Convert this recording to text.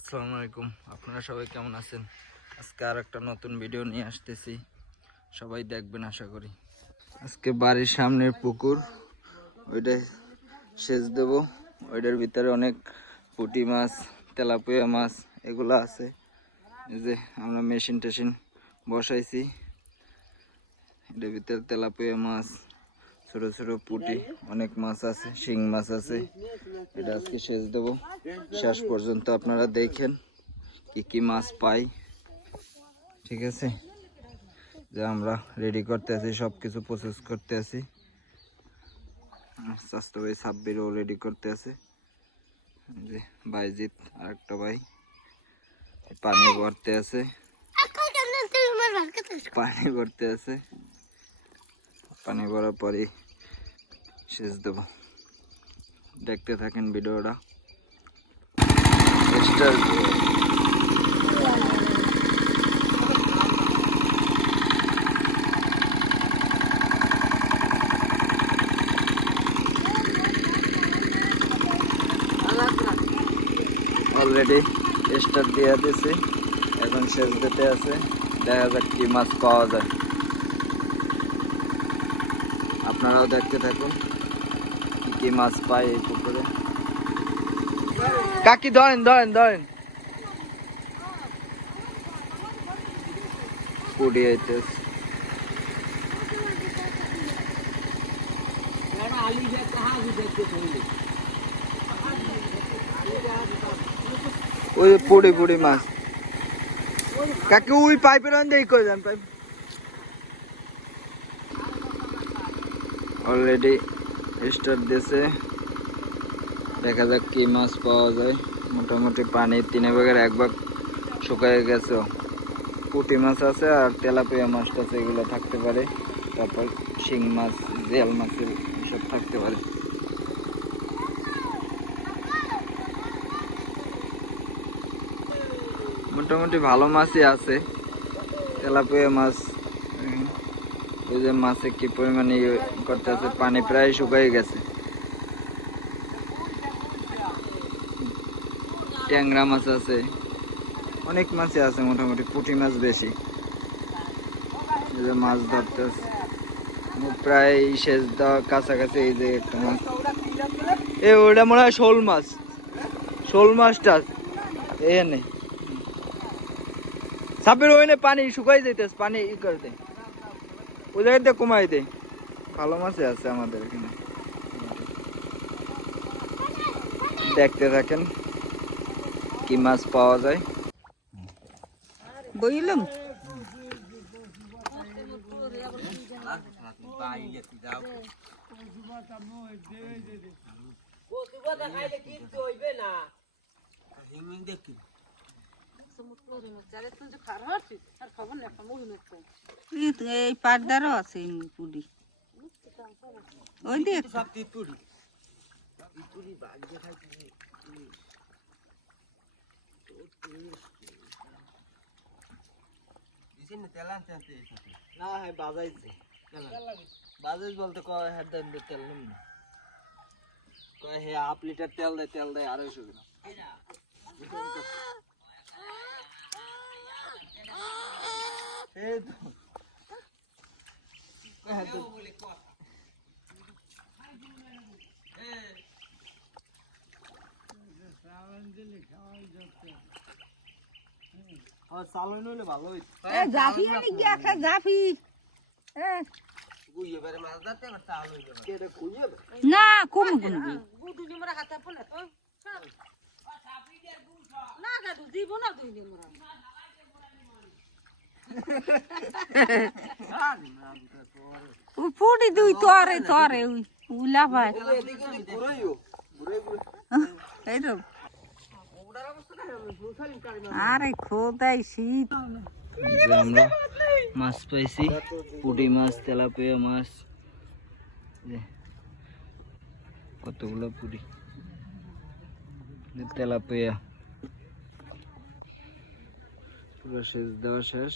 আসসালামু আলাইকুম। আপনারা সবাই কেমন আছেন? আজকে আর একটা নতুন ভিডিও নিয়ে আসতেছি, সবাই দেখবেন আশা করি। আজকে বাড়ির সামনের পুকুর, ওইটা সেচ দেবো। ওইটার ভিতরে অনেক পুঁটি মাছ, তেলাপিয়া মাছ এগুলো আছে। এই যে আমরা মেশিন টেশিন বসাইছি, এটার ভিতরে তেলাপিয়া মাছ, ছোট ছোট পুঁটি অনেক মাছ আছে, শিং মাছ আছে। এটা আজকে সেচ দেবো। শেষ পর্যন্ত আপনারা দেখেন কি কি মাছ পাই। ঠিক আছে, যে আমরা রেডি করতে আছি, সব কিছু প্রসেস করতে আছি। স্বাস্থ্য ভাই সাব্বিরও রেডি করতে আছে, যে বাইজিৎ আর একটা ভাই পানি ভরতে আছে, পানি ভরার পরে সেচ দেব। দেখতে থাকেন ভিডিওটা। অলরেডি স্টার্ট দিয়ে দিয়েছি, এখন সেচ দিতে আছে। দেখা যাক কি মাছ পাওয়া যায়। আপনারাও দেখতে থাকুন কি কি মাছ পাই এই পুকুরে। কাকি ধরেন ধরেন ধরেন, পুড়ি আইতেছে। ওই পুড়ি পুড়ি মাছ কাকি, ওই পাইপের অন্ধে করে দেন। পাইপ অলরেডি স্টার্ট দিয়েছে, দেখা যাক কি মাছ পাওয়া যায়। মোটামুটি পানি 3 ভাগের 1 ভাগ শুকায় গেছে। পুঁটি মাছ আছে আর তেলাপিয়া মাছটা আছে, এগুলো থাকতে পারে। তারপর শিং মাছ, জিয়াল মাছের সব থাকতে পারে। মোটামুটি ভালো মাছই আছে। তেলাপিয়া মাছ, ওই যে মাছে কি পরিমাণে করতে আছে, পানি প্রায় শুকাই গেছে। ট্যাংরা মাছ আছে, অনেক মাছই আছে। মোটামুটি পুঁটি মাছ বেশি। এই যে মাছ ধরতে প্রায় শেষ দেওয়া কাছাকাছি। এই যে একটা মাছ, ওটা মনে হয় শোল মাছ। শোল মাছটা এখানে সাপের ওইনে পানি শুকাই যাইতেছে, পানি ই করে দে, ওই জায়গাতে কমাই দে। ভালো মাছই আছে আমাদের এখানে। দেখতে থাকেন কি মাছ পাওয়া যায়। বইলাম এই পাড়দারও আছে পুরি, ওই দিয়ে না হ্যাঁ বাজাইছে, বাজাইছ বলতে কয় হ্যাঁ দেন তেল নিন না, কয় হে 1/2 লিটার তেল দেয়, তেল দেয় 250 গ্রাম। এই তো হ্যাঁ তো চালন হইলে ভালো হইতো। জাফি একটা জাফি না কম পুটি দুই তরে তরে উলা ভাই এই তো। আরে খোদাই শীত। আমরা মাছ পাইছি, পুঁটি মাছ, তেলাপিয়া মাছ, কতগুলো পুঁটি, তেলাপিয়া। পুরো সেচ দেওয়া শেষ।